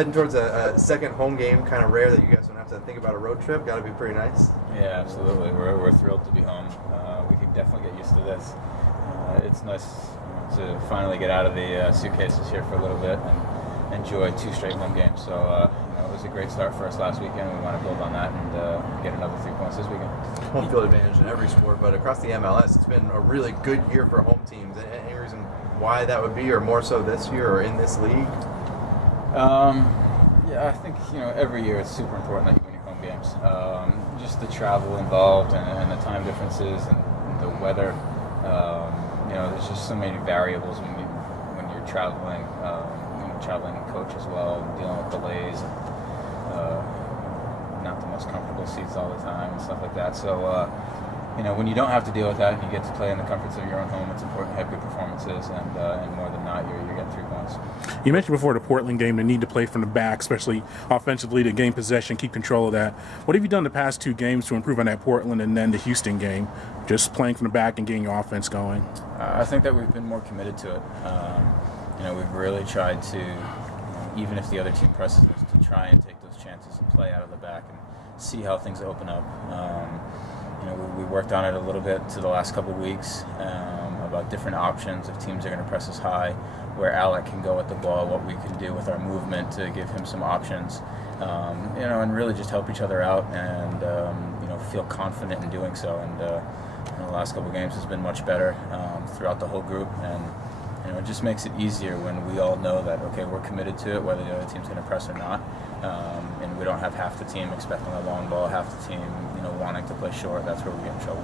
Heading towards a second home game, kind of rare that you guys don't have to think about a road trip. Got to be pretty nice. Yeah, absolutely. We're thrilled to be home. We can definitely get used to this. It's nice to finally get out of the suitcases here for a little bit and enjoy 2 straight home games. So it was a great start for us last weekend. We want to build on that and get another 3 points this weekend. Home field advantage in every sport, but across the MLS, it's been a really good year for home teams. Any reason why that would be, or more so this year or in this league? Yeah, I think every year it's super important that you win your home games. Just the travel involved and the time differences and the weather. There's just so many variables when you're traveling. Traveling in coach as well, dealing with delays, not the most comfortable seats all the time and stuff like that. So when you don't have to deal with that and you get to play in the comforts of your own home, it's important to have good performances, and more than not, you're getting 3 points. You mentioned before the Portland game, the need to play from the back, especially offensively, to gain possession, keep control of that. What have you done the past 2 games to improve on that Portland and then the Houston game, just playing from the back and getting your offense going? I think that we've been more committed to it. We've really tried to, even if the other team presses us, to try and take those chances and play out of the back and see how things open up. We worked on it a little bit to the last couple of weeks about different options if teams are going to press us high, where Alec can go at the ball, what we can do with our movement to give him some options, and really just help each other out and feel confident in doing so. And the last couple of games has been much better throughout the whole group, and it just makes it easier when we all know that, okay, we're committed to it, whether the other team's going to press or not, and we don't have half the team expecting a long ball, half the team wanting to play short. That's where we get in trouble.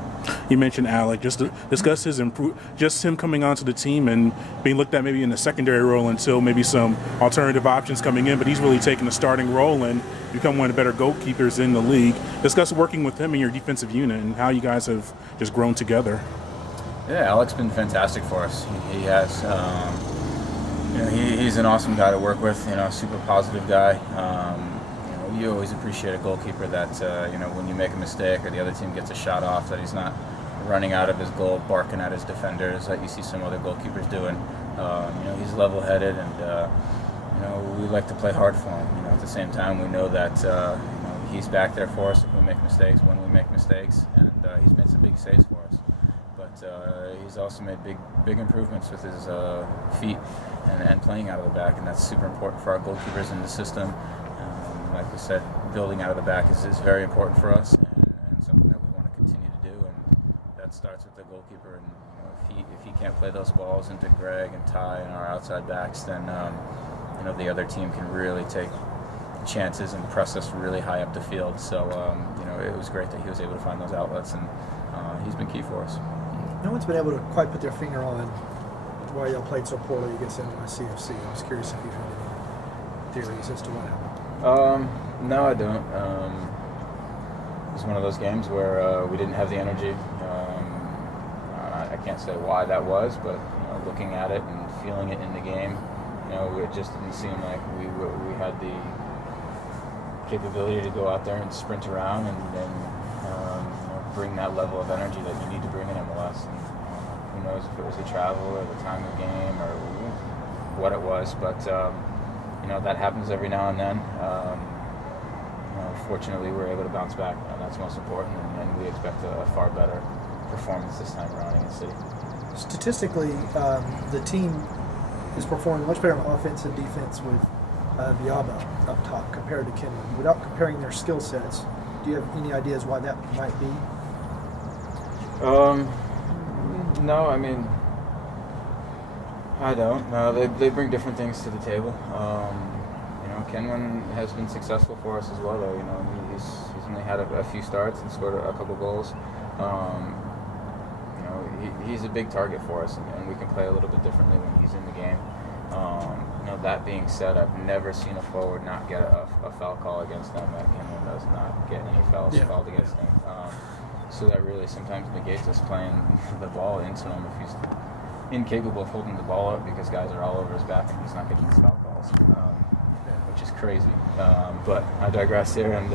You mentioned Alec. Just to discuss just him coming onto the team and being looked at maybe in the secondary role until maybe some alternative options coming in, but he's really taken a starting role and become one of the better goalkeepers in the league. Discuss working with him in your defensive unit and how you guys have just grown together. Yeah, Alec's been fantastic for us. He has, he's an awesome guy to work with. Super positive guy. You always appreciate a goalkeeper that when you make a mistake or the other team gets a shot off, that he's not running out of his goal, barking at his defenders like you see some other goalkeepers doing. He's level-headed, and we like to play hard for him. At the same time, we know that he's back there for us if we make mistakes, when we make mistakes, and he's made some big saves for us. He's also made big improvements with his feet and playing out of the back, and that's super important for our goalkeepers in the system. Like we said, building out of the back is very important for us, and something that we want to continue to do. And that starts with the goalkeeper. And if he can't play those balls into Greg and Ty and our outside backs, then the other team can really take chances and press us really high up the field. So it was great that he was able to find those outlets, and he's been key for us. No one's been able to quite put their finger on why y'all played so poorly against CFC. I was curious if you had any theories as to why. No, I don't. It was one of those games where we didn't have the energy. I can't say why that was, but looking at it and feeling it in the game, it just didn't seem like we had the capability to go out there and sprint around and bring that level of energy that you need to bring in MLS. And who knows if it was the travel or the time of game or what it was, but that happens every now and then. Fortunately, we're able to bounce back, and that's most important, and we expect a far better performance this time around in the city. Statistically, the team is performing much better on offense and defense with Biaba up top compared to Kennedy. Without comparing their skill sets, do you have any ideas why that might be? No, I mean, I don't. No, they bring different things to the table. Kenwin has been successful for us as well, though. He's only had a few starts and scored a couple goals. He's a big target for us, and we can play a little bit differently when he's in the game. That being said, I've never seen a forward not get a foul call against them. Kenwin does not get any fouls called against them. So that really sometimes negates us playing the ball into him if he's incapable of holding the ball up because guys are all over his back and he's not getting his foul calls. Crazy, but I digress here. And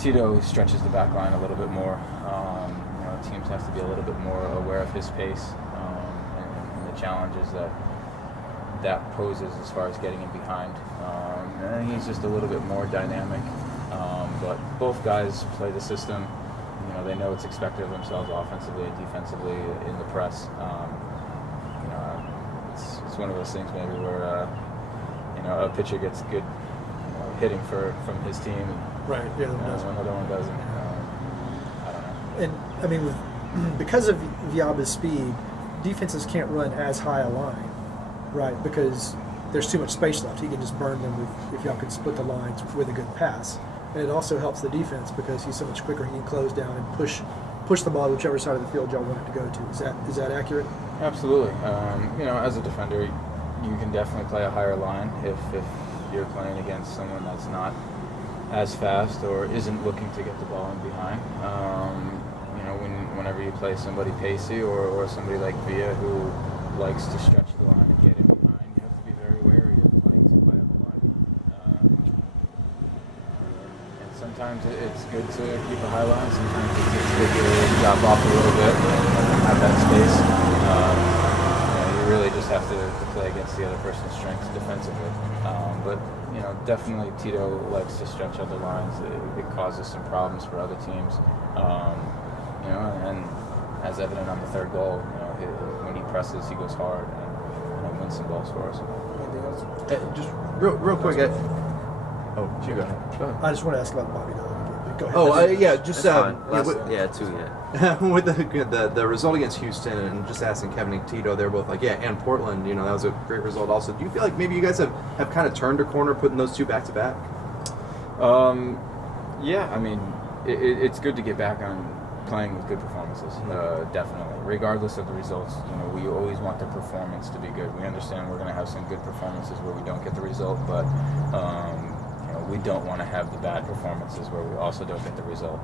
Tito stretches the back line a little bit more. Teams have to be a little bit more aware of his pace and the challenges that that poses as far as getting in behind. And he's just a little bit more dynamic. But both guys play the system. They know what's expected of themselves offensively and defensively in the press. It's one of those things maybe where a pitcher gets good hitting from his team, Right. Yeah. another one doesn't. I don't know. And I mean, because of Viaba's speed, defenses can't run as high a line, right? Because there's too much space left. He can just burn them if y'all can split the lines with a good pass. And it also helps the defense because he's so much quicker. He can close down and push the ball to whichever side of the field y'all want it to go to. Is that accurate? Absolutely. As a defender, you can definitely play a higher line if you're playing against someone that's not as fast or isn't looking to get the ball in behind. Whenever you play somebody pacey or somebody like Villa who likes to stretch the line and get in behind, you have to be very wary of playing somebody on the line. And sometimes it's good to keep a high line. Sometimes it's good to drop off a little bit and have that space. You really just have to play against the other person's strengths defensively. But definitely Tito likes to stretch other lines. It causes some problems for other teams. And as evident on the third goal, when he presses, he goes hard and wins some balls for us. Just real quick. You go ahead. I just want to ask about Bobby Dodd. Go ahead. Just That's fine. with the result against Houston, and just asking Kevin and Tito, they're both like, and Portland, that was a great result also. Do you feel like maybe you guys have kind of turned a corner putting those two back to back? Yeah, I mean, it's good to get back on playing with good performances, definitely. Regardless of the results, we always want the performance to be good. We understand we're going to have some good performances where we don't get the result, but we don't want to have the bad performances where we also don't get the result.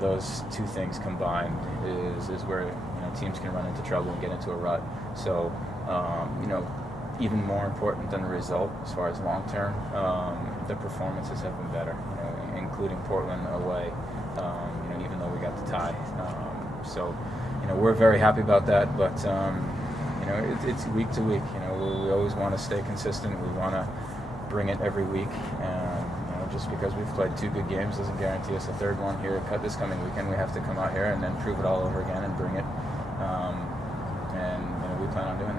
Those two things combined is where teams can run into trouble and get into a rut. So, even more important than the result as far as long term, the performances have been better, including Portland away. Even though we got the tie, so we're very happy about that. But it's week to week. We always want to stay consistent. We want to bring it every week. Just because we've played two good games doesn't guarantee us a third one here this coming weekend. We have to come out here and then prove it all over again and bring it. And we plan on doing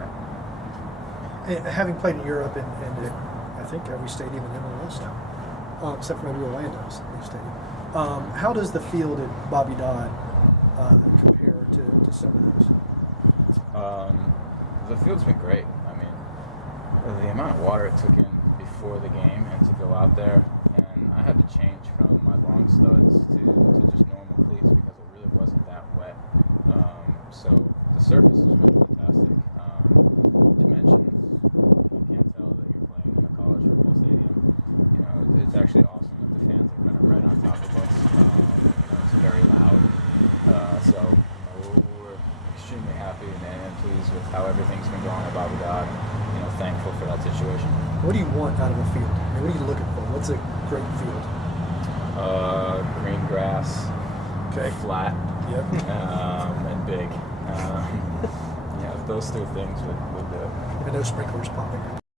that. Having played in Europe and I think every stadium in MLS now, except for maybe Orlando's new stadium. How does the field at Bobby Dodd compare to some of those? The field's been great. I mean, the amount of water it took in before the game and to go out there, and I had to change from my long studs to just normal cleats because it really wasn't that wet. So the surface is really fantastic. Dimensions, you can't tell that you're playing in a college football stadium. It's actually awesome with the fans kind of right on top of us. It's very loud. So we're extremely happy and pleased with how everything's been going at Bobby Dodd. Thankful for that situation. What do you want out of a field? What are you looking for? What's a great field? Green grass, very flat, and big. Those three things would do it. And no sprinklers popping.